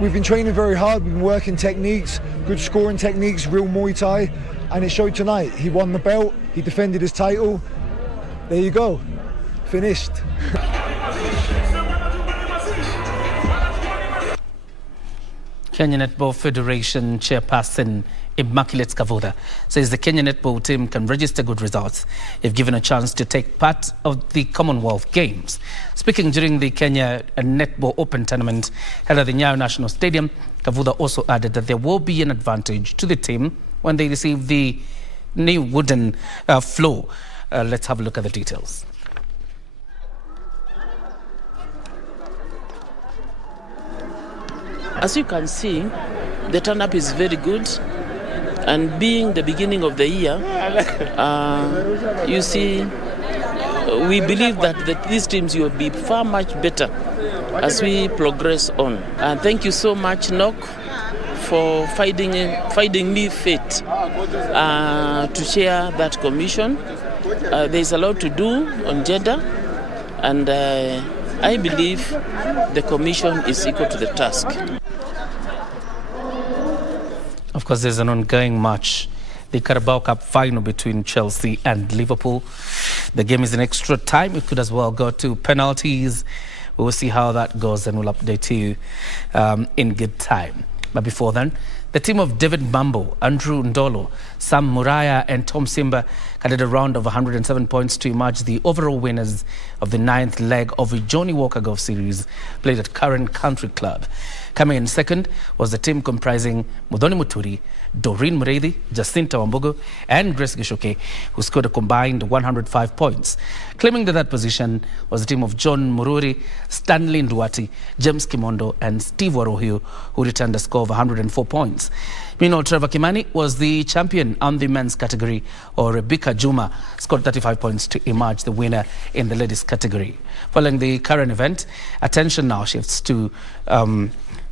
We've been training very hard, we've been working techniques, good scoring techniques, real Muay Thai, and it showed tonight. He won the belt, he defended his title. There you go, finished. Kenya Netball Federation Chairperson Immaculate Kavuda says the Kenya Netball team can register good results if given a chance to take part of the Commonwealth Games. Speaking during the Kenya Netball Open tournament held at the Nyayo National Stadium, Kavuda also added that there will be an advantage to the team when they receive the new wooden floor. Let's have a look at the details. As you can see, the turn-up is very good, and being the beginning of the year, you see, we believe that these teams will be far much better as we progress on. And thank you so much, Nok, for finding me fit to chair that commission. There's a lot to do on gender, and I believe the commission is equal to the task. Of course, there's an ongoing match, the Carabao Cup final between Chelsea and Liverpool. The game is in extra time. It could as well go to penalties We will see how that goes and we'll update you in good time. But before then, the team of David Mambo, Andrew Ndolo, Sam Muraya and Tom Simba added a round of 107 points to emerge the overall winners of the 9th leg of the Johnny Walker Golf Series played at Curran Country Club. Coming in second was the team comprising Mudhoni Muturi, Doreen Mureithi, Jacinta Wambugu and Grace Gishoke, who scored a combined 105 points. Claiming the third position was the team of John Mururi, Stanley Nduati, James Kimondo and Steve Warohio, who returned a score of 104 points. Meanwhile, Trevor Kimani was the champion on the men's category, or Rebecca Juma scored 35 points to emerge the winner in the ladies category. Following the current event, attention now shifts to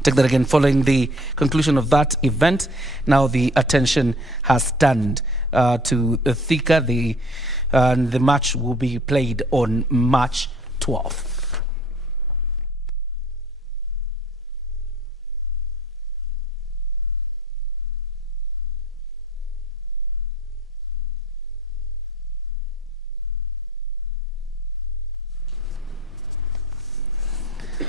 take that again. Following the conclusion of that event, now the attention has turned to the Thika. The match will be played on March 12th.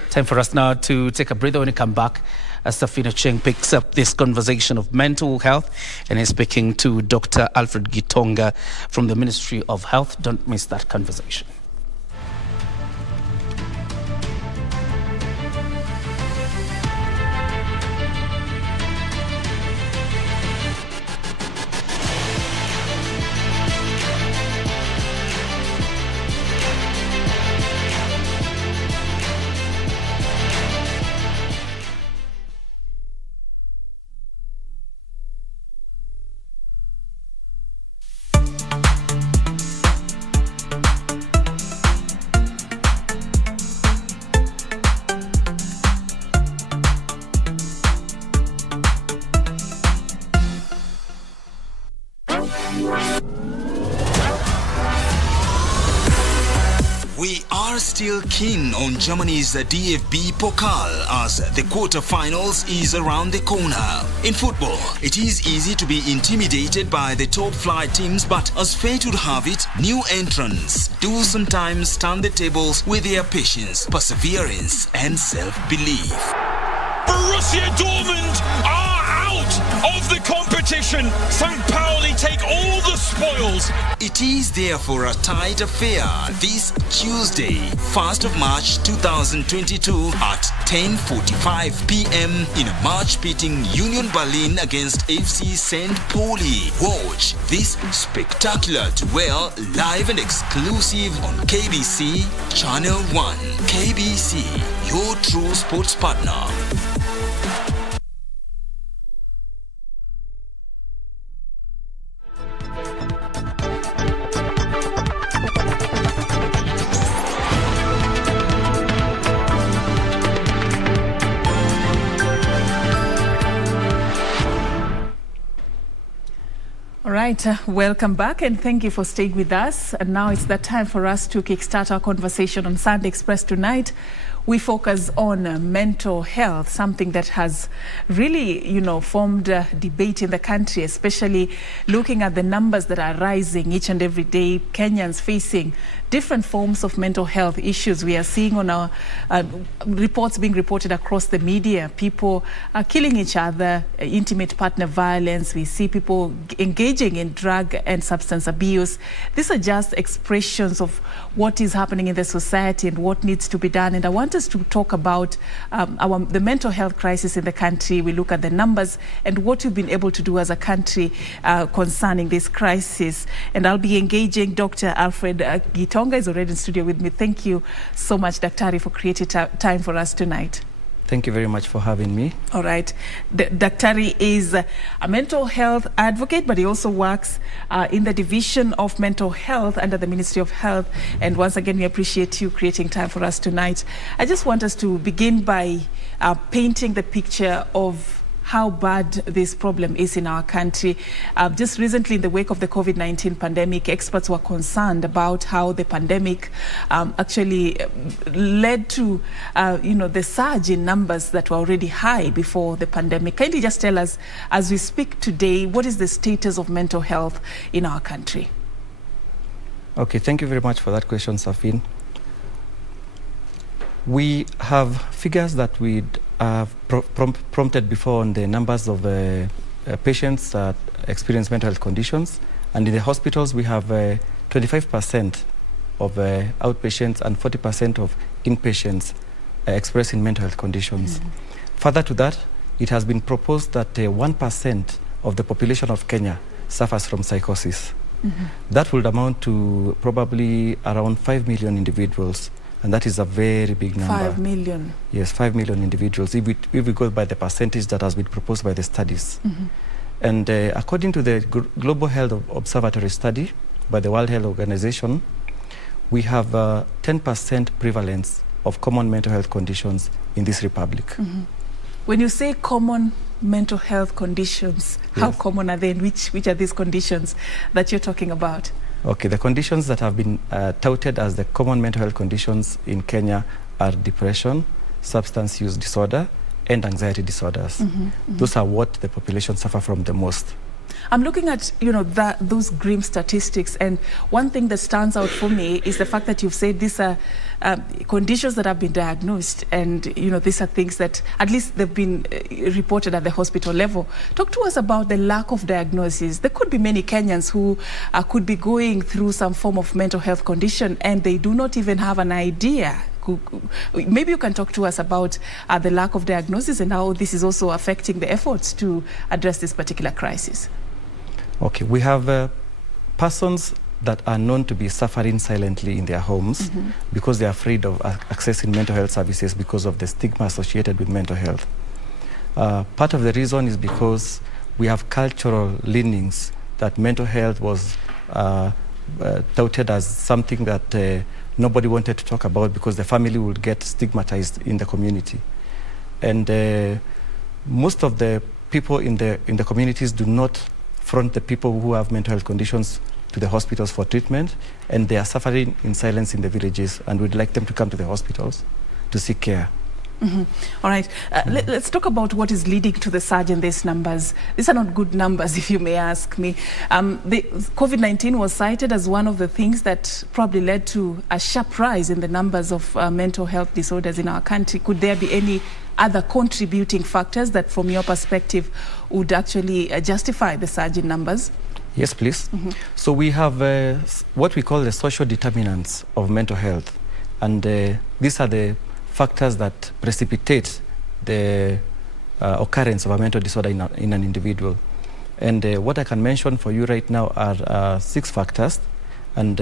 Time for us now to take a breather. When we come back, Sefrine Achieng picks up this conversation of mental health and is speaking to Dr. Alfred Gitonga from the Ministry of Health. Don't miss that conversation. Still keen on Germany's DFB Pokal as the quarter-finals is around the corner. In football, it is easy to be intimidated by the top-flight teams, but as fate would have it, new entrants do sometimes turn the tables with their patience, perseverance and self-belief. Borussia Dortmund are out of the competition. St. Pauli take all the spoils. It is therefore a tight affair this Tuesday, 1st of March 2022 at 10:45 p.m. in a match pitting Union Berlin against FC St. Pauli. Watch this spectacular duel live and exclusive on KBC Channel 1. KBC, your true sports partner. Right, welcome back and thank you for staying with us. And now it's that time for us to kickstart our conversation on Sunday Express tonight. We focus on mental health, something that has really, formed a debate in the country, especially looking at the numbers that are rising each and every day, Kenyans facing different forms of mental health issues. We are seeing on our reports being reported across the media, people are killing each other, intimate partner violence. We see people engaging in drug and substance abuse. These are just expressions of what is happening in the society and what needs to be done. And I want us to talk about the mental health crisis in the country. We look at the numbers and what we've been able to do as a country concerning this crisis. And I'll be engaging Dr. Alfred Gitonga is already in studio with me. Thank you so much, Daktari, for creating time for us tonight. Thank you very much for having me. All right. Daktari is a mental health advocate, but he also works in the Division of Mental Health under the Ministry of Health. And once again, we appreciate you creating time for us tonight. I just want us to begin by painting the picture of how bad this problem is in our country. Just recently, in the wake of the COVID-19 pandemic, experts were concerned about how the pandemic actually led to, the surge in numbers that were already high before the pandemic. Kindly just tell us, as we speak today, what is the status of mental health in our country? Okay, thank you very much for that question, Safin. We have figures that we have prompted before on the numbers of patients that experience mental health conditions. And in the hospitals, we have 25% of outpatients and 40% of inpatients expressing mental health conditions. Further to that, it has been proposed that 1% of the population of Kenya suffers from psychosis. That would amount to probably around 5 million individuals, and that is a very big number. 5 million? Yes, 5 million individuals, if we go by the percentage that has been proposed by the studies. And according to the Global Health Observatory study by the World Health Organization, we have 10% prevalence of common mental health conditions in this republic. When you say common mental health conditions, how common are they, and which are these conditions that you're talking about? Okay, the conditions that have been touted as the common mental health conditions in Kenya are depression, substance use disorder, and anxiety disorders. Those are what the population suffer from the most. I'm looking at, those grim statistics, and one thing that stands out for me is the fact that you've said these are conditions that have been diagnosed, and these are things that at least they've been reported at the hospital level. Talk to us about the lack of diagnosis. There could be many Kenyans who could be going through some form of mental health condition, and they do not even have an idea. Maybe you can talk to us about the lack of diagnosis and how this is also affecting the efforts to address this particular crisis. Okay, we have persons that are known to be suffering silently in their homes because they are afraid of accessing mental health services because of the stigma associated with mental health. Part of the reason is because we have cultural leanings that mental health was touted as something that nobody wanted to talk about because the family would get stigmatized in the community. And most of the people in the communities do not front the people who have mental health conditions to the hospitals for treatment, and they are suffering in silence in the villages, and we'd like them to come to the hospitals to seek care. All right, let's talk about what is leading to the surge in these numbers. These are not good numbers, if you may ask me. The COVID-19 was cited as one of the things that probably led to a sharp rise in the numbers of mental health disorders in our country. Could there be any other contributing factors that, from your perspective, would actually justify the surge in numbers? Yes, please. So we have what we call the social determinants of mental health, and these are the factors that precipitate the occurrence of a mental disorder in an individual. And what I can mention for you right now are 6 factors, and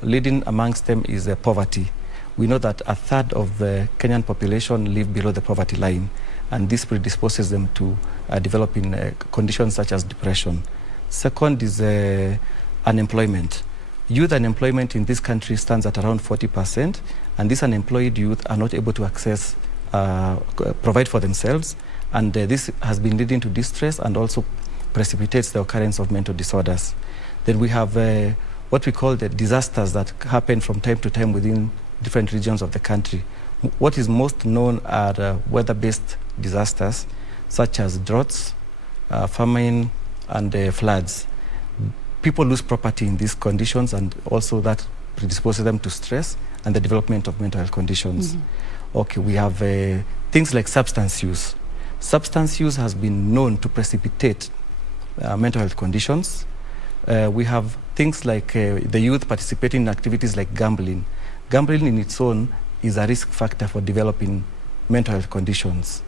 leading amongst them is poverty. We know that 1/3 of the Kenyan population live below the poverty line, and this predisposes them to developing conditions such as depression. Second is unemployment. Youth unemployment in this country stands at around 40%, and these unemployed youth are not able to access, provide for themselves, and this has been leading to distress and also precipitates the occurrence of mental disorders. Then we have what we call the disasters that happen from time to time within different regions of the country. What is most known are weather-based disasters, such as droughts, famine, and floods. People lose property in these conditions, and also that predisposes them to stress and the development of mental health conditions. Okay, we have things like substance use. Substance use has been known to precipitate mental health conditions. We have things like the youth participating in activities like gambling. Gambling in its own is a risk factor for developing mental health conditions.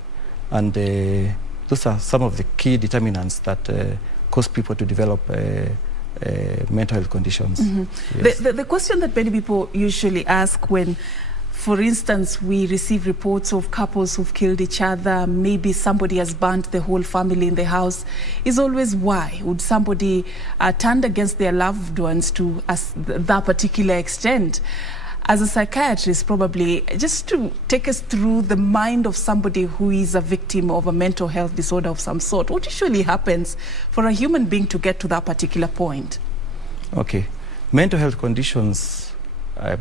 And those are some of the key determinants that cause people to develop mental health conditions. Yes. The question that many people usually ask when, for instance, we receive reports of couples who've killed each other, maybe somebody has burnt the whole family in the house, is always why would somebody turn against their loved ones to that particular extent? As a psychiatrist, probably, just to take us through the mind of somebody who is a victim of a mental health disorder of some sort, what usually happens for a human being to get to that particular point? Okay. Mental health conditions,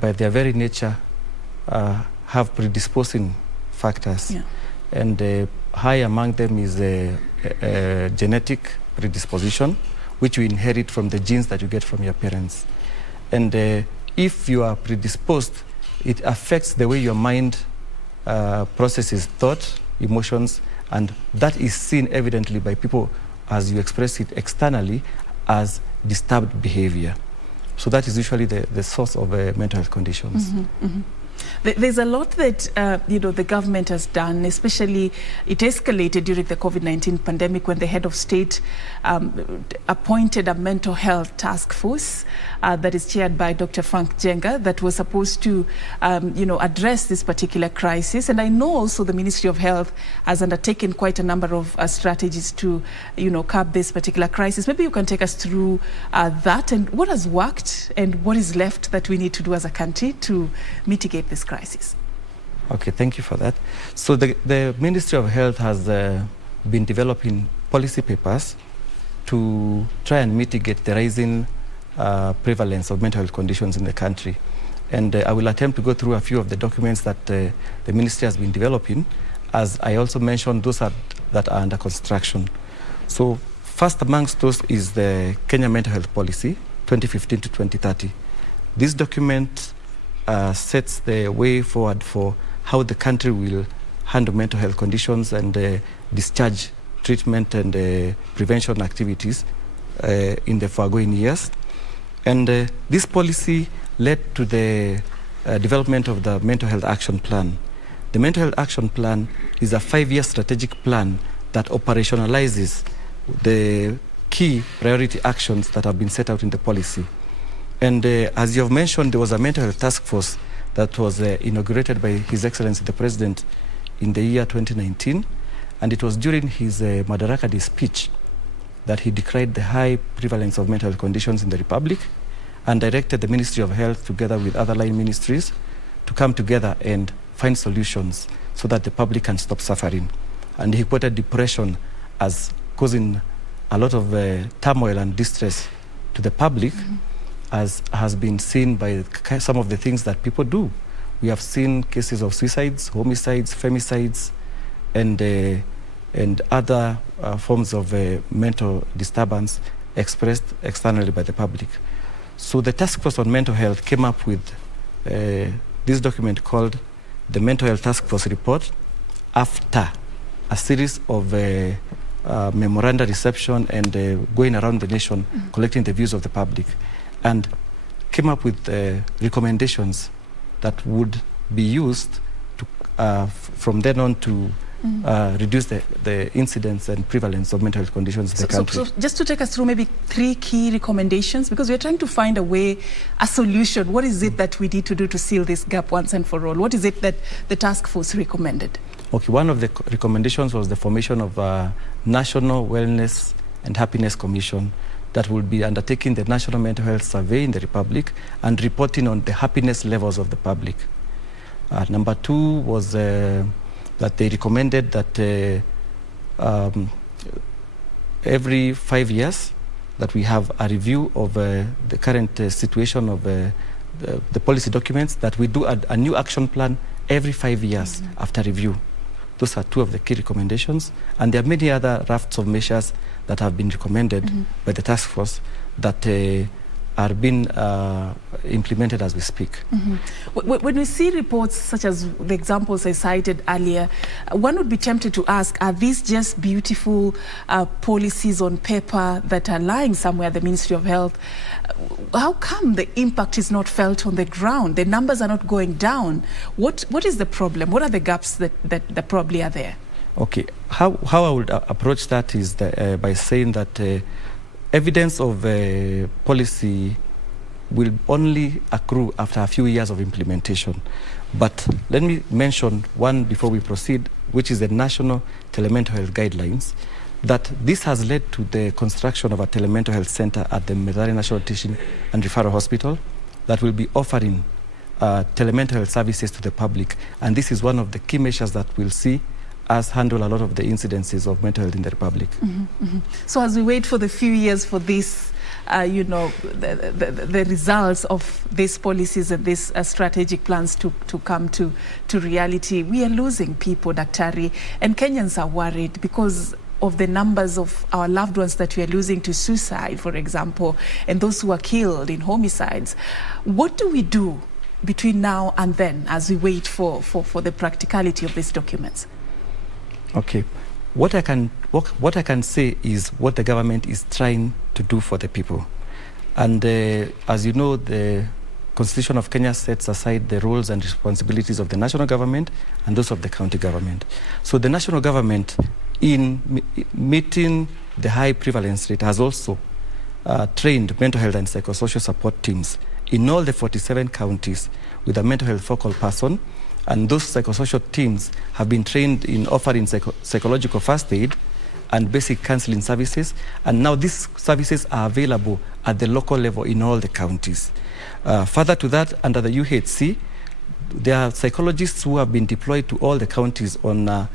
by their very nature, have predisposing factors. And high among them is genetic predisposition, which you inherit from the genes that you get from your parents. And if you are predisposed, it affects the way your mind processes thought, emotions, and that is seen evidently by people, as you express it externally, as disturbed behavior. So that is usually the source of mental health conditions. There's a lot that the government has done, especially it escalated during the COVID-19 pandemic when the head of state appointed a mental health task force that is chaired by Dr. Frank Jenga that was supposed to address this particular crisis. And I know also the Ministry of Health has undertaken quite a number of strategies to curb this particular crisis. Maybe you can take us through that and what has worked and what is left that we need to do as a country to mitigate this crisis. Okay, thank you for that. So the Ministry of Health has been developing policy papers to try and mitigate the rising prevalence of mental health conditions in the country. And I will attempt to go through a few of the documents that the ministry has been developing, as I also mentioned those that are under construction. So first amongst those is the Kenya Mental Health Policy, 2015 to 2030. This document sets the way forward for how the country will handle mental health conditions and discharge, treatment and prevention activities in the foregoing years. And this policy led to the development of the Mental Health Action Plan. The Mental Health Action Plan is a 5-year strategic plan that operationalizes the key priority actions that have been set out in the policy. And as you have mentioned, there was a mental health task force that was inaugurated by His Excellency the President in the year 2019. And it was during his Madaraka Day speech that he decried the high prevalence of mental health conditions in the Republic and directed the Ministry of Health together with other line ministries to come together and find solutions so that the public can stop suffering. And he quoted depression as causing a lot of turmoil and distress to the public, as has been seen by some of the things that people do. We have seen cases of suicides, homicides, femicides, and other forms of mental disturbance expressed externally by the public. So the Task Force on Mental Health came up with this document called the Mental Health Task Force Report, after a series of memoranda reception and going around the nation, collecting the views of the public, and came up with recommendations that would be used to, from then on to reduce the incidence and prevalence of mental health conditions in the country. So just to take us through maybe 3 key recommendations, because we're trying to find a way, a solution. What is it that we need to do to seal this gap once and for all? What is it that the task force recommended? Okay, one of the recommendations was the formation of a National Wellness and Happiness Commission that will be undertaking the National Mental Health Survey in the Republic and reporting on the happiness levels of the public. Number 2 was that they recommended that every 5 years that we have a review of the current situation of the policy documents, that we do a new action plan every 5 years after review. Those are 2 of the key recommendations. And there are many other rafts of measures that have been recommended by the task force that are being implemented as we speak. When we see reports such as the examples I cited earlier, one would be tempted to ask, are these just beautiful policies on paper that are lying somewhere at the Ministry of Health? How come the impact is not felt on the ground? The numbers are not going down. What is the problem? What are the gaps that probably are there? Okay, how I would approach that is by saying that evidence of policy will only accrue after a few years of implementation. But let me mention one before we proceed, which is the National Telemental Health Guidelines, that this has led to the construction of a telemental health center at the Mathare National Teaching and Referral Hospital that will be offering telemental health services to the public. And this is one of the key measures that we'll see us handle a lot of the incidences of mental health in the Republic. So as we wait for the few years for this, the results of these policies and these strategic plans to come to reality, we are losing people, Daktari, and Kenyans are worried because of the numbers of our loved ones that we are losing to suicide, for example, and those who are killed in homicides. What do we do between now and then as we wait for the practicality of these documents? Okay. What I can say is what the government is trying to do for the people. And as you know, the Constitution of Kenya sets aside the roles and responsibilities of the national government and those of the county government. So the national government, in meeting the high prevalence rate, has also trained mental health and psychosocial support teams in all the 47 counties with a mental health focal person. And those psychosocial teams have been trained in offering psychological first aid and basic counseling services. And now these services are available at the local level in all the counties. Further to that, under the UHC, there are psychologists who have been deployed to all the counties on a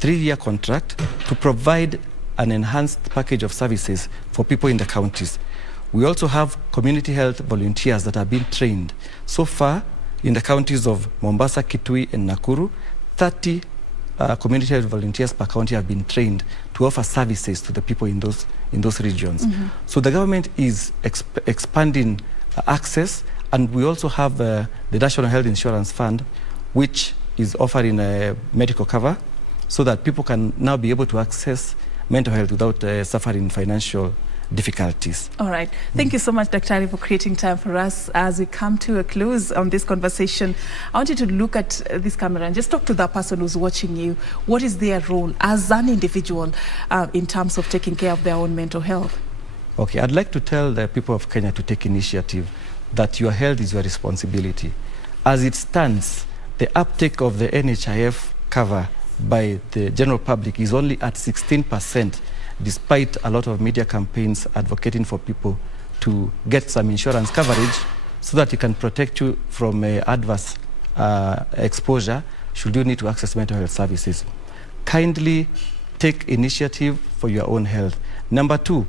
3-year contract to provide an enhanced package of services for people in the counties. We also have community health volunteers that have been trained. So far, in the counties of Mombasa, Kitui, and Nakuru, 30 community health volunteers per county have been trained to offer services to the people in those regions. Mm-hmm. So the government is expanding access, and we also have the National Health Insurance Fund, which is offering medical cover so that people can now be able to access mental health without suffering financial difficulties. All right. Thank you so much, Daktari, for creating time for us. As we come to a close on this conversation, I want you to look at this camera and just talk to the person who's watching you. What is their role as an individual in terms of taking care of their own mental health? Okay, I'd like to tell the people of Kenya to take initiative, that your health is your responsibility. As it stands, the uptake of the NHIF cover by the general public is only at 16%, despite a lot of media campaigns advocating for people to get some insurance coverage so that it can protect you from adverse exposure should you need to access mental health services. Kindly take initiative for your own health. Number 2,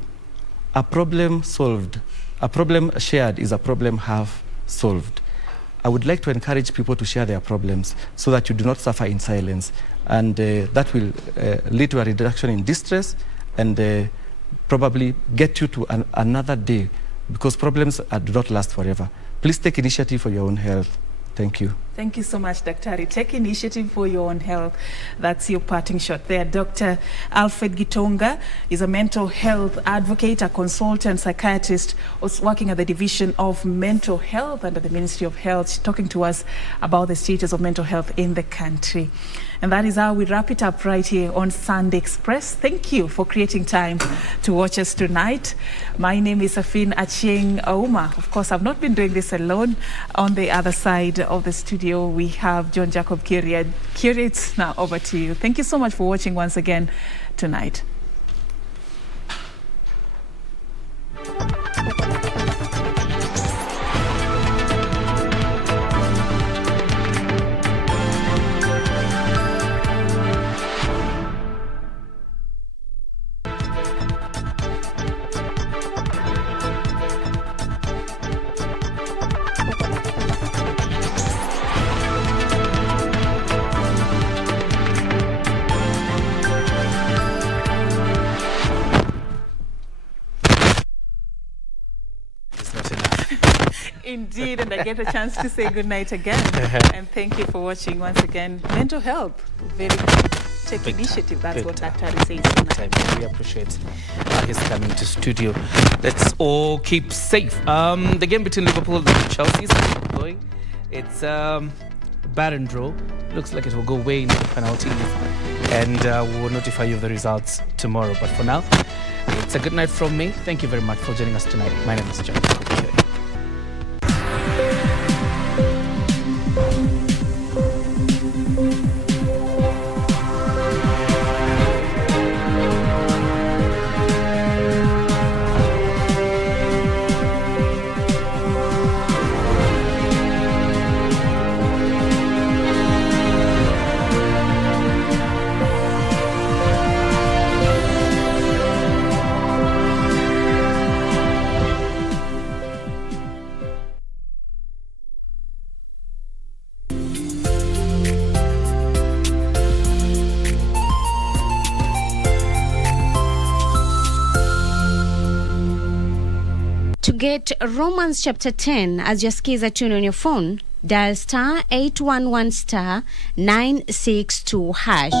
a problem solved, a problem shared is a problem half solved. I would like to encourage people to share their problems so that you do not suffer in silence, and that will lead to a reduction in distress and probably get you to another day, because problems do not last forever. Please take initiative for your own health. Thank you. Thank you so much, Daktari. Take initiative for your own health. That's your parting shot there. Dr. Alfred Gitonga is a mental health advocate, a consultant, psychiatrist, working at the Division of Mental Health under the Ministry of Health, talking to us about the status of mental health in the country. And that is how we wrap it up right here on Sunday Express. Thank you for creating time to watch us tonight. My name is Sefrine Achieng Auma. Of course, I've not been doing this alone. On the other side of the studio, we have John Jacob Kioria. Kioria, it's now over to you. Thank you so much for watching once again tonight. Indeed, and I get a chance to say good night again. And thank you for watching once again. Mental health, very good. Take big initiative. That's what Daktari says. Big time. We appreciate his coming to studio. Let's all keep safe. The game between Liverpool and Chelsea is going. It's Baringo. Looks like it will go way into the penalties, and we will notify you of the results tomorrow. But for now, it's a good night from me. Thank you very much for joining us tonight. My name is John. To get Romans chapter 10 as your skiza tune on your phone, dial star 811 star 962 hash.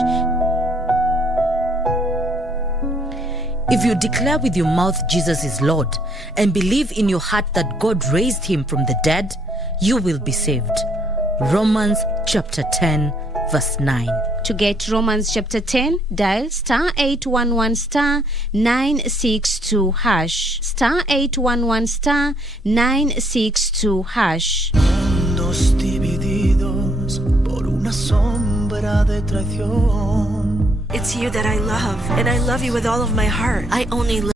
If you declare with your mouth Jesus is Lord and believe in your heart that God raised him from the dead, you will be saved. Romans chapter 10 verse 9. To get Romans chapter 10, dial star 811 star 962 hash. Star 811 star 962 hash. Mundos divididos por una sombra de traición. It's you that I love, and I love you with all of my heart. I only love